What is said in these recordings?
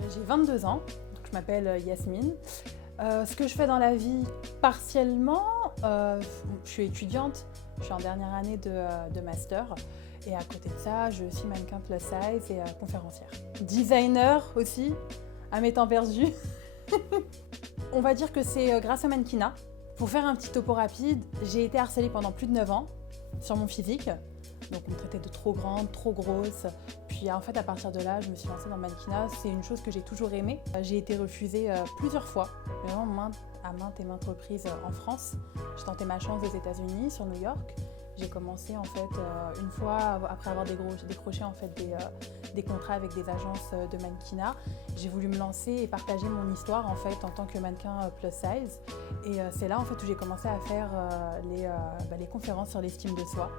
J'ai 22 ans, donc je m'appelle Yasmine. Ce que je fais dans la vie, partiellement, je suis étudiante, je suis en dernière année de master. Et à côté de ça, je suis mannequin plus size et conférencière. Designer aussi, à mes temps perdus. On va dire que c'est grâce au mannequinat. Pour faire un petit topo rapide, j'ai été harcelée pendant plus de 9 ans sur mon physique. Donc on me traitait de trop grande, trop grosse. Puis en fait à partir de là, je me suis lancée dans le mannequinat. C'est une chose que j'ai toujours aimée. J'ai été refusée plusieurs fois, vraiment à maintes et maintes reprises en France. J'ai tenté ma chance aux États-Unis, sur New York. J'ai commencé en fait une fois après avoir décroché en fait des contrats avec des agences de mannequinat. J'ai voulu me lancer et partager mon histoire en fait en tant que mannequin plus size. Et c'est là en fait où j'ai commencé à faire les conférences sur l'estime de soi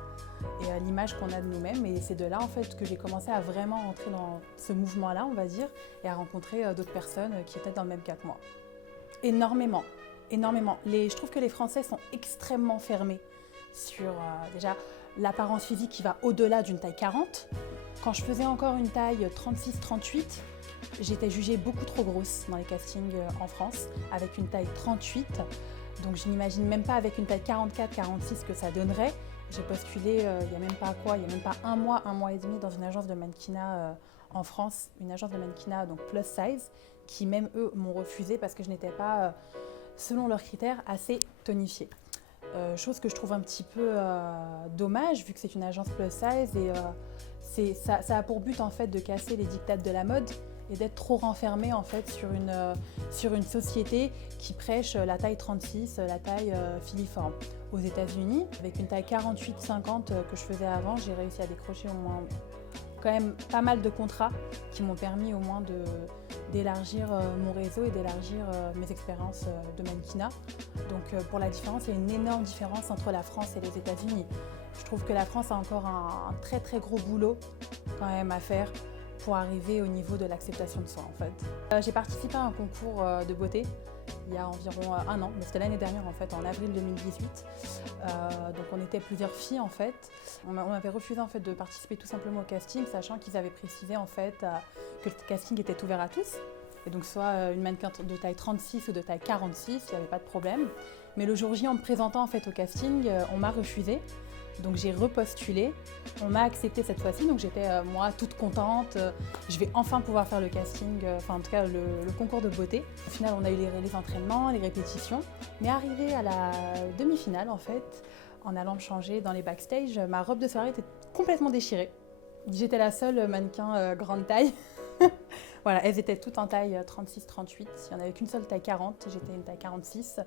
et l'image qu'on a de nous-mêmes. Et c'est de là en fait que j'ai commencé à vraiment rentrer dans ce mouvement-là, on va dire, et à rencontrer d'autres personnes qui étaient dans le même cas que moi. Énormément, énormément. Je trouve que les Français sont extrêmement fermés sur déjà l'apparence physique qui va au-delà d'une taille 40. Quand je faisais encore une taille 36-38, j'étais jugée beaucoup trop grosse dans les castings en France, avec une taille 38. Donc je n'imagine même pas avec une taille 44-46 que ça donnerait. J'ai postulé il n'y a même pas un mois et demi dans une agence de mannequinat en France, une agence de mannequinat donc plus size, qui même eux m'ont refusé parce que je n'étais pas, selon leurs critères, assez tonifiée. Chose que je trouve un petit peu dommage vu que c'est une agence plus size et ça a pour but en fait de casser les dictates de la mode et d'être trop renfermé en fait sur une société qui prêche la taille 36, la taille filiforme. Aux États-Unis, avec une taille 48-50 que je faisais avant, j'ai réussi à décrocher au moins quand même pas mal de contrats qui m'ont permis au moins d'élargir mon réseau et d'élargir mes expériences de mannequinat. Donc pour la différence, il y a une énorme différence entre la France et les États-Unis. Je trouve que la France a encore un très très gros boulot quand même à faire pour arriver au niveau de l'acceptation de soi en fait. J'ai participé à un concours de beauté il y a environ un an, mais c'était l'année dernière en fait, en avril 2018. Donc on était plusieurs filles en fait. On m'avait refusé en fait de participer tout simplement au casting, sachant qu'ils avaient précisé en fait que le casting était ouvert à tous. Et donc soit une mannequin de taille 36 ou de taille 46, il n'y avait pas de problème. Mais le jour J, en me présentant en fait au casting, on m'a refusé. Donc j'ai repostulé, on m'a accepté cette fois-ci, donc j'étais moi toute contente, je vais enfin pouvoir faire le casting, enfin en tout cas le concours de beauté. Au final on a eu les entraînements, les répétitions, mais arrivé à la demi-finale en fait, en allant me changer dans les backstage, ma robe de soirée était complètement déchirée. J'étais la seule mannequin grande taille. Voilà, elles étaient toutes en taille 36-38, il n'y en avait qu'une seule taille 40, j'étais une taille 46.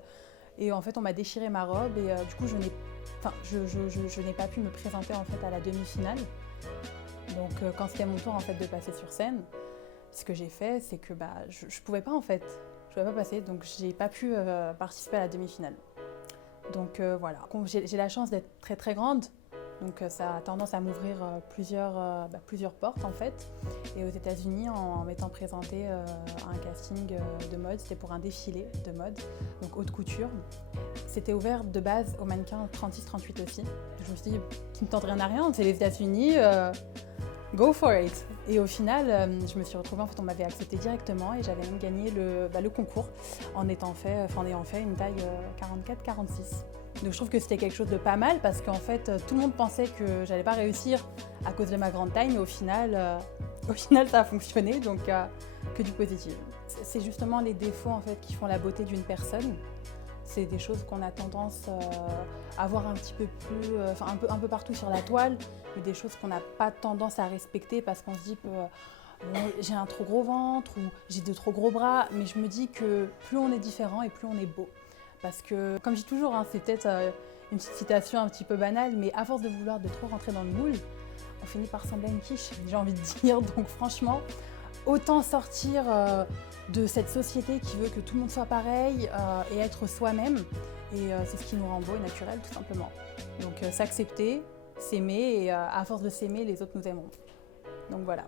Et en fait, on m'a déchiré ma robe et du coup, je n'ai pas pu me présenter en fait à la demi-finale. Donc, quand c'était mon tour en fait de passer sur scène, ce que j'ai fait, c'est que je pouvais pas en fait, je pouvais pas passer, donc j'ai pas pu participer à la demi-finale. Donc voilà, j'ai la chance d'être très très grande. Donc ça a tendance à m'ouvrir plusieurs portes en fait. Et aux États-Unis, en m'étant présentée à un casting de mode, c'était pour un défilé de mode, donc haute couture. C'était ouvert de base aux mannequins 36-38 aussi. Je me suis dit, qui ne tente rien à rien, c'est les États-Unis, go for it. Et au final, je me suis retrouvée, en fait, on m'avait accepté directement et j'avais même gagné le concours en ayant fait une taille 44-46. Donc je trouve que c'était quelque chose de pas mal parce qu'en fait tout le monde pensait que j'allais pas réussir à cause de ma grande taille, mais au final ça a fonctionné, donc que du positif. C'est justement les défauts en fait qui font la beauté d'une personne. C'est des choses qu'on a tendance à voir un petit peu plus, un peu partout sur la toile, mais des choses qu'on n'a pas tendance à respecter parce qu'on se dit que j'ai un trop gros ventre ou j'ai de trop gros bras, mais je me dis que plus on est différent et plus on est beau. Parce que, comme je dis toujours, c'est peut-être une petite citation un petit peu banale, mais à force de vouloir de trop rentrer dans le moule, on finit par ressembler à une quiche, j'ai envie de dire. Donc franchement, autant sortir de cette société qui veut que tout le monde soit pareil et être soi-même. Et c'est ce qui nous rend beau et naturel, tout simplement. Donc s'accepter, s'aimer, et à force de s'aimer, les autres nous aimeront. Donc voilà.